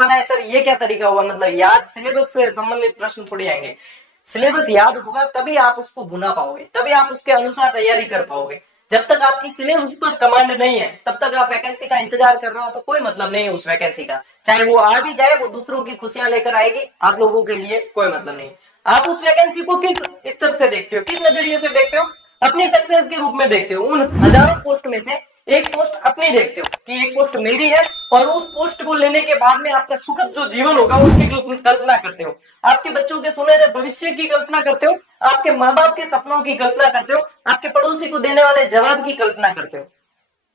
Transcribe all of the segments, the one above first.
बना है सर, ये क्या तरीका हुआ? मतलब याद, सिलेबस से संबंधित प्रश्न थोड़ी आएंगे। सिलेबस याद होगा तभी आप उसको बुना पाओगे, तभी आप उसके अनुसार तैयारी कर पाओगे। जब तक आपकी सिलेबस पर कमांड नहीं है तब तक आप वैकेंसी का इंतजार कर रहे हो तो कोई मतलब नहीं है उस वैकेंसी का। चाहे वो आ भी जाए, वो दूसरों की खुशियां लेकर आएगी, आप लोगों के लिए कोई मतलब नहीं। आप उस वैकेंसी को किस स्तर से देखते हो, किस नजरिए से देखते हो? अपनी सक्सेस के रूप में देखते हो। उन हजारों पोस्ट में से एक पोस्ट अपनी देखते हो कि एक पोस्ट मेरी है, और उस पोस्ट को लेने के बाद में आपका सुखद जो जीवन होगा उसकी कल्पना करते हो, आपके बच्चों के सुनहरे भविष्य की कल्पना करते हो, आपके माँ बाप के सपनों की कल्पना करते हो, आपके पड़ोसी को देने वाले जवाब की कल्पना करते हो।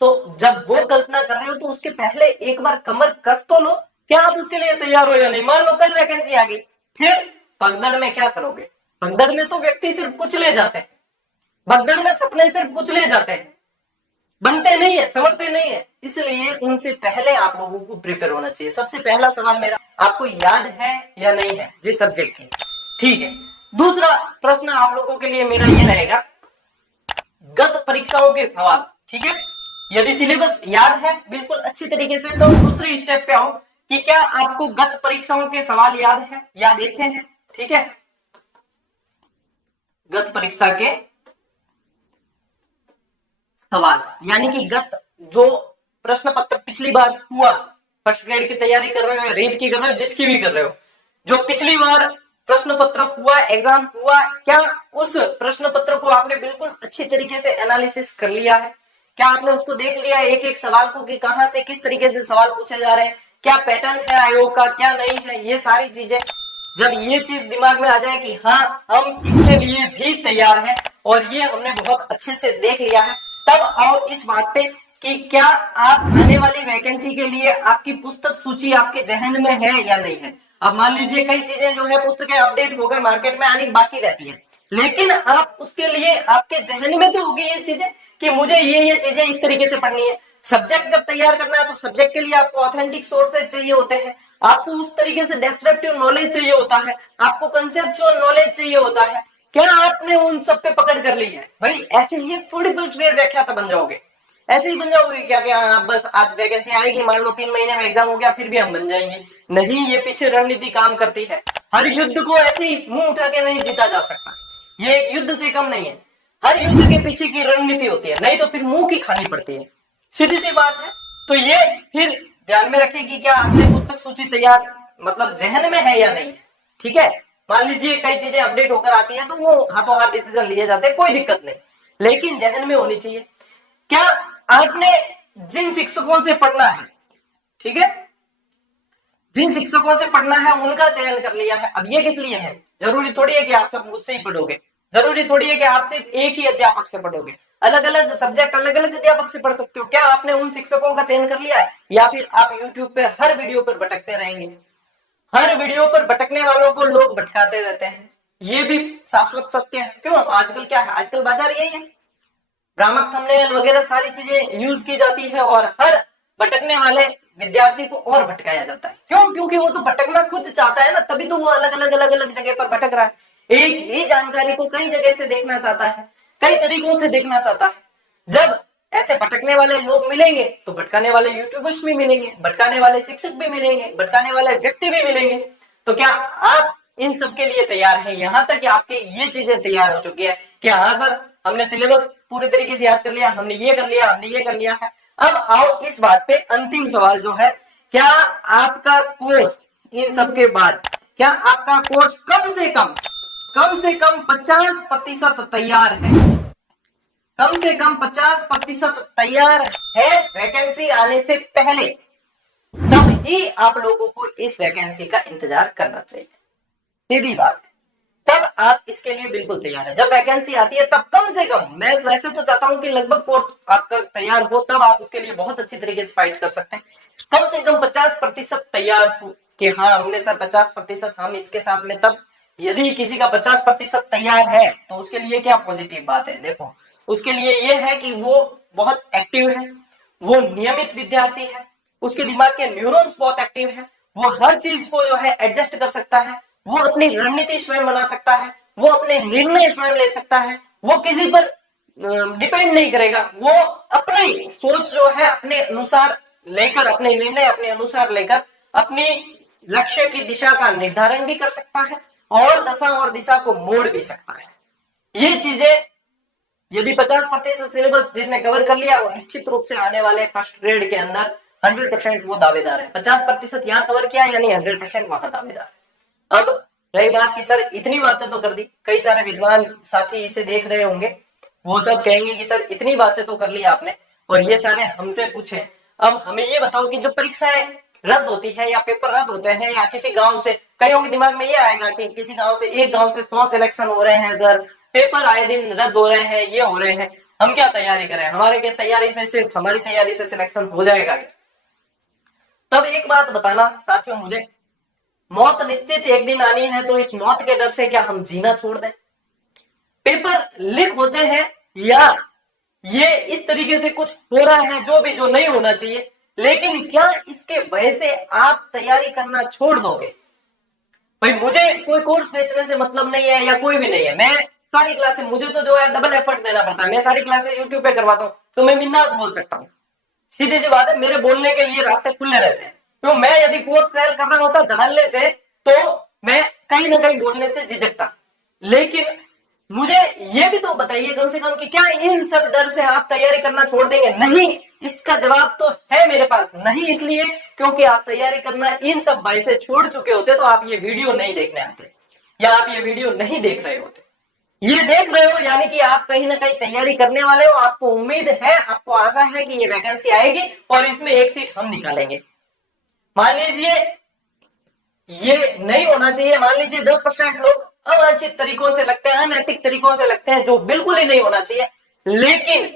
तो जब वो कल्पना कर रहे हो तो उसके पहले एक बार कमर कस तो लो, क्या आप उसके लिए तैयार हो या नहीं? मान लो कल वैकेंसी आ गई, फिर भगदड़ में क्या करोगे? भगदड़ में तो व्यक्ति सिर्फ कुचले जाते हैं, भगदड़ में सपने सिर्फ कुचले जाते हैं, बनते नहीं है, समझते नहीं है। इसलिए उनसे पहले आप लोगों को प्रिपेयर होना चाहिए। सबसे पहला सवाल मेरा, आपको याद है या नहीं है जिस सब्जेक्ट की? ठीक है। दूसरा प्रश्न आप लोगों के लिए मेरा ये रहेगा, गत परीक्षाओं के सवाल। ठीक है, यदि सिलेबस याद है बिल्कुल अच्छी तरीके से, तो दूसरे स्टेप पे आओ कि क्या आपको गत परीक्षाओं के सवाल याद है या देखे हैं। ठीक है, गत परीक्षा के सवाल, यानी कि गत जो प्रश्न पत्र पिछली बार हुआ, फर्स्ट ग्रेड की तैयारी कर रहे हो, रेट की कर रहे हो, जिसकी भी कर रहे हो, जो पिछली बार प्रश्न पत्र हुआ, एग्जाम हुआ, क्या उस प्रश्न पत्र को आपने बिल्कुल अच्छी तरीके से एनालिसिस कर लिया है? क्या आपने उसको देख लिया एक एक सवाल को कि कहां से किस तरीके से सवाल पूछे जा रहे हैं, क्या पैटर्न है आयोग का, क्या नहीं है? ये सारी चीजें जब ये चीज दिमाग में आ जाए कि हाँ हम इसके लिए भी तैयार हैं और ये हमने बहुत अच्छे से देख लिया है, तब आओ इस बात पे कि क्या आप आने वाली वैकेंसी के लिए आपकी पुस्तक सूची आपके जहन में है या नहीं है। अब मान लीजिए कई चीजें जो है पुस्तकें अपडेट होकर मार्केट में आनी बाकी रहती है, लेकिन आप उसके लिए आपके जहन में तो होगी ये चीजें कि मुझे ये चीजें इस तरीके से पढ़नी है। सब्जेक्ट जब तैयार करना है तो सब्जेक्ट के लिए आपको ऑथेंटिक सोर्सेज चाहिए होते हैं, आपको उस तरीके से डेस्क्रिप्टिव नॉलेज चाहिए होता है, आपको कंसेप्चुअल नॉलेज चाहिए होता है। क्या आपने उन सब पे पकड़ कर ली है? भाई ऐसे ही थोड़ी फिल्ट्रेट व्याख्याता बन जाओगे, ऐसे ही बन जाओगे क्या? क्या बस आज वैकेंसी आएगी, मान लो 3 महीने में एग्जाम हो गया फिर भी हम बन जाएंगे? नहीं, ये पीछे रणनीति काम करती है। हर युद्ध को ऐसे ही मुंह उठा के नहीं जीता जा सकता, ये एक युद्ध से कम नहीं है। हर युद्ध के पीछे की रणनीति होती है, नहीं तो फिर मुंह की खानी पड़ती है, सीधी सी बात है। तो ये फिर ध्यान में रखें कि क्या आपने पुस्तक सूची तैयार मतलब जहन में है या नहीं है। ठीक है, मान लीजिए कई चीजें अपडेट होकर आती है तो वो हाथों हाथ डिसीजन लिए जाते हैं, कोई दिक्कत नहीं, लेकिन जहन में होनी चाहिए। क्या आपने जिन शिक्षकों से पढ़ना है, ठीक है, जिन शिक्षकों से पढ़ना है उनका चयन कर लिया है? अब ये किस लिए है? जरूरी थोड़ी है कि आप सब मुझसे ही पढ़ोगे, जरूरी थोड़ी है कि आप सिर्फ एक ही अध्यापक से पढ़ोगे, अलग अलग सब्जेक्ट अलग अलग अध्यापक से पढ़ सकते हो। क्या आपने उन शिक्षकों का चयन कर लिया है, या फिर आप यूट्यूब पे हर वीडियो पर भटकते रहेंगे? हर वीडियो पर भटकने वालों को लोग भटकाते रहते हैं, ये भी शाश्वत सत्य है। क्यों? आजकल क्या है, आजकल बाजार यही है, भ्रामक थंबनेल वगैरह सारी चीजें यूज की जाती है और हर भटकने वाले विद्यार्थी को और भटकाया जाता है। क्यों? क्योंकि वो तो भटकना खुद चाहता है ना, तभी तो वो अलग अलग जगह पर भटक रहा है। एक ही जानकारी को कई जगह से देखना चाहता है, कई तरीकों से देखना चाहता है। जब ऐसे भटकने वाले लोग मिलेंगे तो भटकाने वाले यूट्यूबर्स भी मिलेंगे, भटकाने वाले शिक्षक भी मिलेंगे, भटकाने वाले व्यक्ति भी मिलेंगे। तो क्या आप इन सब के लिए तैयार हैं? यहां तक कि आपकी ये चीजें तैयार हो चुकी है कि हाँ सर हमने सिलेबस पूरे तरीके से याद कर लिया, हमने ये कर लिया, हमने ये कर लिया है। अब आओ इस बात पे, अंतिम सवाल जो है, क्या आपका कोर्स इन सब के बाद, क्या आपका कोर्स कम से कम 50% तैयार है? कम से कम 50% तैयार है वैकेंसी आने से पहले, तब ही आप लोगों को इस वैकेंसी का इंतजार करना चाहिए। सीधी बात है, तब आप इसके लिए बिल्कुल तैयार है। जब वैकेंसी आती है तब कम से कम, मैं वैसे तो चाहता हूं कि लगभग कोर्स आपका तैयार हो, तब आप उसके लिए बहुत अच्छी तरीके से फाइट कर सकते हैं। कम से कम 50% तैयार हो कि हाँ हमने सर 50% हम इसके साथ में। तब यदि किसी का 50% तैयार है तो उसके लिए क्या पॉजिटिव बात है? देखो, उसके लिए यह है कि वो बहुत एक्टिव है, वो नियमित विद्यार्थी है, उसके दिमाग के न्यूरॉन्स बहुत एक्टिव है, वो हर चीज को जो है एडजस्ट कर सकता है, वो अपनी रणनीति स्वयं बना सकता है, वो अपने निर्णय स्वयं ले सकता है, वो किसी पर डिपेंड नहीं करेगा, वो अपनी सोच जो है अपने अनुसार लेकर, अपने निर्णय अपने अनुसार लेकर अपनी लक्ष्य की दिशा का निर्धारण भी कर सकता है और दशा और दिशा को मोड़ भी सकता है। ये चीजें यदि 50% सिलेबस जिसने कवर कर लिया वो निश्चित रूप से आने वाले फर्स्ट ग्रेड के अंदर 100% वो दावेदार है। 50% यहाँ कवर किया यानी 100% वहां दावेदार है। अब रही बात की सर इतनी बातें तो कर दी, कई सारे विद्वान साथी इसे देख रहे होंगे, वो सब कहेंगे कि सर इतनी बातें तो कर ली आपने और ये सारे हमसे पूछे, अब हमें ये बताओ कि जो परीक्षाएं रद्द होती है या पेपर रद्द होते हैं या किसी गांव से, कईयों के दिमाग में ये आएगा कि किसी गांव से एक गांव से 100 सिलेक्शन हो रहे हैं सर, पेपर आए दिन रद्द हो रहे हैं, ये हो रहे हैं, हम क्या तैयारी करें, हमारे क्या तैयारी से सिर्फ हमारी तैयारी से सिलेक्शन हो जाएगा? तब एक बात बताना साथियों मुझे, मौत निश्चित एक दिन आनी है, तो इस मौत के डर से क्या हम जीना छोड़ दें? पेपर लीक होते हैं या ये इस तरीके से कुछ हो रहा है जो भी जो नहीं होना चाहिए, लेकिन क्या इसके वजह से आप तैयारी करना छोड़ दोगे? भाई मुझे कोई कोर्स बेचने से मतलब नहीं है या कोई भी नहीं है, मैं सारी क्लासें, मुझे तो जो है डबल एफर्ट देना पड़ता है, मैं सारी क्लासें यूट्यूब पे करवाता हूँ तो मैं बिंदास बोल सकता हूँ, सीधी सी बात है, मेरे बोलने के लिए रास्ते खुले रहते हैं। तो मैं यदि कोर्स सेल कर रहा होता धड़ल्ले से तो मैं कहीं ना कहीं बोलने से झिझकता, लेकिन मुझे ये भी तो बताइए कम से कम कि क्या इन सब डर से आप तैयारी करना छोड़ देंगे? नहीं, इसका जवाब तो है मेरे पास, नहीं इसलिए क्योंकि आप तैयारी करना इन सब भय से छोड़ चुके होते तो आप ये वीडियो नहीं देखने आते या आप ये वीडियो नहीं देख रहे होते। ये देख रहे हो यानी कि आप कहीं ना कहीं तैयारी करने वाले हो, आपको उम्मीद है, आपको आशा है कि ये वैकेंसी आएगी और इसमें एक सीट हम निकालेंगे। मान लीजिए ये नहीं होना चाहिए, मान लीजिए 10% लोग अवांछित तरीकों से लगते हैं, अनैतिक तरीकों से लगते हैं, जो बिल्कुल ही नहीं होना चाहिए, लेकिन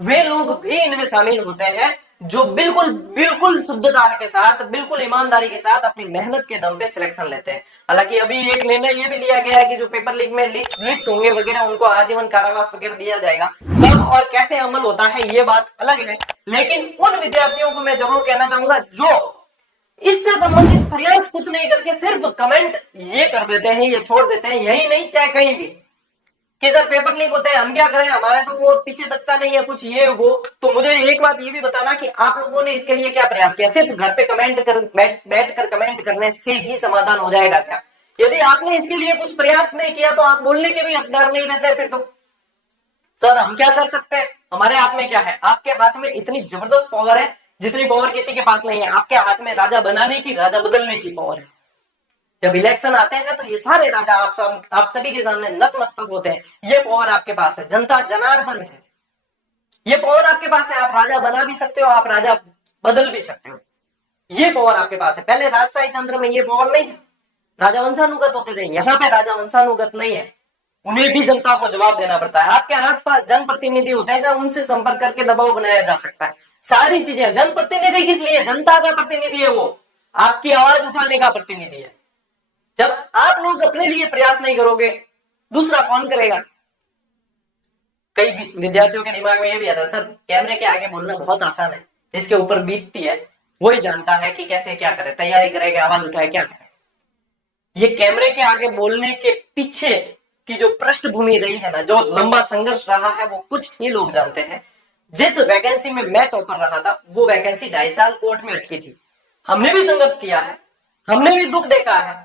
वे लोग भी इनमें शामिल होते हैं जो बिल्कुल बिल्कुल शुद्धता के साथ, बिल्कुल ईमानदारी के साथ अपनी मेहनत के दम पे सिलेक्शन लेते हैं। हालांकि अभी एक निर्णय ये भी लिया गया है कि जो पेपर लीक में लिप्त होंगे वगैरह उनको आजीवन कारावास वगैरह दिया जाएगा। कब और कैसे अमल होता है ये बात अलग है, लेकिन उन विद्यार्थियों को मैं जरूर कहना चाहूंगा जो इससे संबंधित प्रयास कुछ नहीं करके सिर्फ कमेंट ये कर देते हैं, ये छोड़ देते हैं, यही नहीं चाहे कहीं भी कि सर पेपर लीक होते हैं हम क्या करें, हमारे तो वो पीछे तकता नहीं है कुछ ये वो, तो मुझे एक बात ये भी बताना कि आप लोगों ने इसके लिए क्या प्रयास किया? सिर्फ घर पे कमेंट कर बैठ कर कमेंट करने से ही समाधान हो जाएगा क्या? यदि आपने इसके लिए कुछ प्रयास नहीं किया तो आप बोलने के भी हकदार नहीं रहते। फिर तो सर हम क्या कर सकते हैं? हमारे हाथ में क्या है? आपके हाथ में इतनी जबरदस्त पावर है जितनी पावर किसी के पास नहीं है। आपके हाथ में राजा बनाने की, राजा बदलने की पावर है। जब इलेक्शन आते हैं तो ये सारे राजा आप सभी के सामने नतमस्तक होते हैं। ये पावर आपके पास है, जनता जनार्दन है, ये पावर आपके पास है। आप राजा बना भी सकते हो, आप राजा बदल भी सकते हो, ये पावर आपके पास है। पहले राजशाही तंत्र में ये पावर नहीं था, राजा वंशानुगत होते थे, यहाँ पे राजा वंशानुगत नहीं है, उन्हें भी जनता को जवाब देना पड़ता है। आपके आसपास जनप्रतिनिधि होते हैं, उनसे संपर्क करके दबाव बनाया जा सकता है। सारी चीजें, जनप्रतिनिधि किस लिए? जनता का प्रतिनिधि है, वो आपकी आवाज उठाने का प्रतिनिधि है। जब आप लोग अपने लिए प्रयास नहीं करोगे दूसरा कौन करेगा? कई विद्यार्थियों के दिमाग में ये भी आता है सर कैमरे के आगे बोलना बहुत आसान है, जिसके ऊपर बीतती है वही जानता है कि कैसे क्या करे, तैयारी करेगा, आवाज उठाए, क्या करे। ये कैमरे के आगे बोलने के पीछे की जो पृष्ठभूमि रही है ना, जो लंबा संघर्ष रहा है, वो कुछ ही लोग जानते हैं। जिस वैकेंसी में मैं टॉपर रहा था वो वैकेंसी 2.5 साल कोर्ट में अटकी थी। हमने भी संघर्ष किया है, हमने भी दुख देखा है,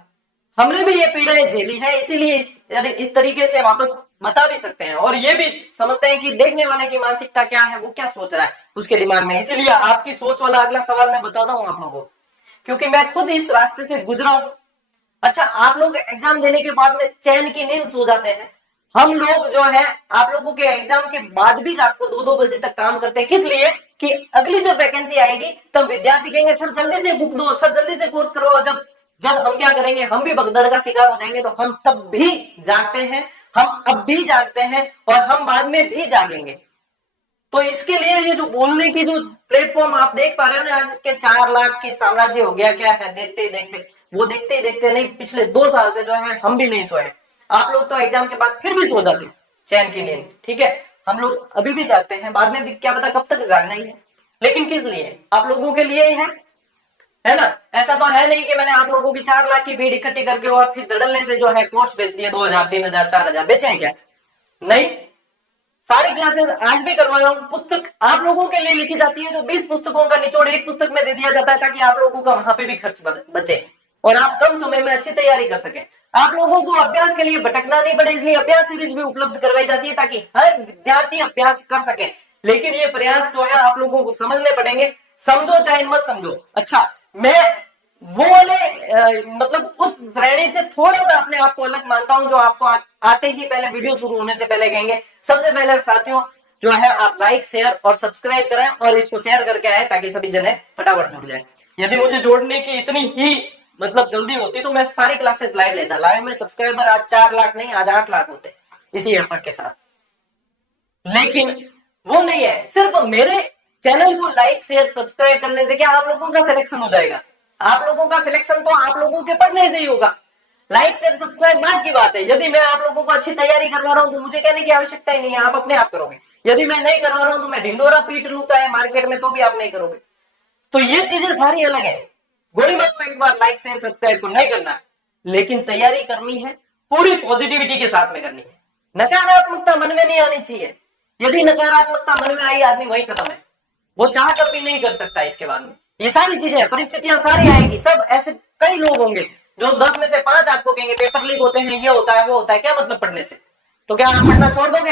हमने भी ये पीड़ाएं झेली है, इसीलिए इस तरीके से वापस बता भी सकते हैं और ये भी समझते हैं कि देखने वाले की मानसिकता क्या है, वो क्या सोच रहा है उसके दिमाग में। इसीलिए आपकी सोच वाला अगला सवाल मैं बताता हूं आप लोगों को, क्योंकि मैं खुद इस रास्ते से गुजरा हूं। अच्छा, आप लोग एग्जाम देने के बाद में चैन की नींद सो जाते हैं, हम लोग जो है आप लोगों के एग्जाम के बाद भी रात को 2-2 बजे तक काम करते हैं। किस लिए? कि अगली जब वैकेंसी आएगी तब विद्यार्थी कहेंगे सर जल्दी से बुक दो, सर जल्दी से कोर्स करो। जब हम क्या करेंगे, हम भी भगदड़ का शिकार हो जाएंगे, तो हम तब भी जागते हैं, हम अब भी जागते हैं और हम बाद में भी जागेंगे। तो इसके लिए ये जो बोलने की जो प्लेटफॉर्म आप देख पा रहे हो ना, आज के 4 लाख की साम्राज्य हो गया क्या है, देखते ही देखते, वो देखते ही देखते नहीं, पिछले 2 साल से जो है हम भी नहीं सोए। आप लोग तो एग्जाम के बाद फिर भी सो जाते हो चैन की नींद, ठीक है, हम लोग अभी भी जागते हैं, बाद में भी क्या पता कब तक जागना ही है। लेकिन किस लिए? आप लोगों के लिए ही है ना। ऐसा तो है नहीं कि मैंने आप लोगों की 4 लाख की भीड़ इकट्ठी करके और फिर धड़ल्ले से जो है कोर्स बेच दिए, 2000, 3000, 4000 बेचे हैं क्या? नहीं, सारी क्लासेस आज भी करवा रहा हूँ। पुस्तक आप लोगों के लिए लिखी जाती है, जो 20 पुस्तकों का निचोड़ एक पुस्तक में दे दिया जाता है, ताकि आप लोगों का वहां पे भी खर्च बचे और आप कम समय में अच्छी तैयारी कर सकें। आप लोगों को अभ्यास के लिए भटकना नहीं पड़े, इसलिए अभ्यास सीरीज भी उपलब्ध करवाई जाती है, ताकि हर विद्यार्थी अभ्यास कर सके। लेकिन ये प्रयास जो है आप लोगों को समझने पड़ेंगे, समझो चाहे मत समझो। अच्छा, मैं वो वाले मतलब उस श्रेणी से थोड़ा सा अपने आप को अलग मानता हूं, जो आपको आते ही पहले वीडियो शुरू होने से पहले कहेंगे। सबसे पहले साथियों जो है आप लाइक शेयर और सब्सक्राइब करें और इसको शेयर करके आए, ताकि सभी जने फटाफट जुड़ जाए। यदि मुझे जोड़ने की इतनी ही मतलब जल्दी होती तो मैं सारी क्लासेस लाइव लेता। लाइव में सब्सक्राइबर आज 4 लाख नहीं, आज 8 लाख होते इसी एफर्ट के साथ। लेकिन वो नहीं है, सिर्फ मेरे चैनल को लाइक शेयर सब्सक्राइब करने से क्या आप लोगों का सिलेक्शन हो जाएगा? आप लोगों का सिलेक्शन तो आप लोगों के पढ़ने से ही होगा। लाइक शेयर सब्सक्राइब बात की बात है। यदि मैं आप लोगों को अच्छी तैयारी करवा रहा हूं तो मुझे कहने की आवश्यकता ही नहीं है, आप अपने आप करोगे। यदि मैं नहीं करवा रहा हूं तो मैं ढिंडोरा पीट लूटा है मार्केट में, तो भी आप नहीं करोगे। तो ये चीजें सारी अलग है। गोली मत को एक बार लाइक शेयर सब्सक्राइब को नहीं करना, लेकिन तैयारी करनी है पूरी पॉजिटिविटी के साथ में करनी है। नकारात्मकता मन में नहीं आनी चाहिए। यदि नकारात्मकता मन में आई, आदमी वही खत्म है, वो चाह कर भी नहीं कर सकता इसके बाद में। ये सारी चीजें परिस्थितियां सारी आएगी। सब ऐसे कई लोग होंगे जो 10 में से 5 आपको कहेंगे पेपर लीक होते हैं, ये होता है वो होता है, क्या मतलब पढ़ने से? तो क्या आप पढ़ना छोड़ दोगे?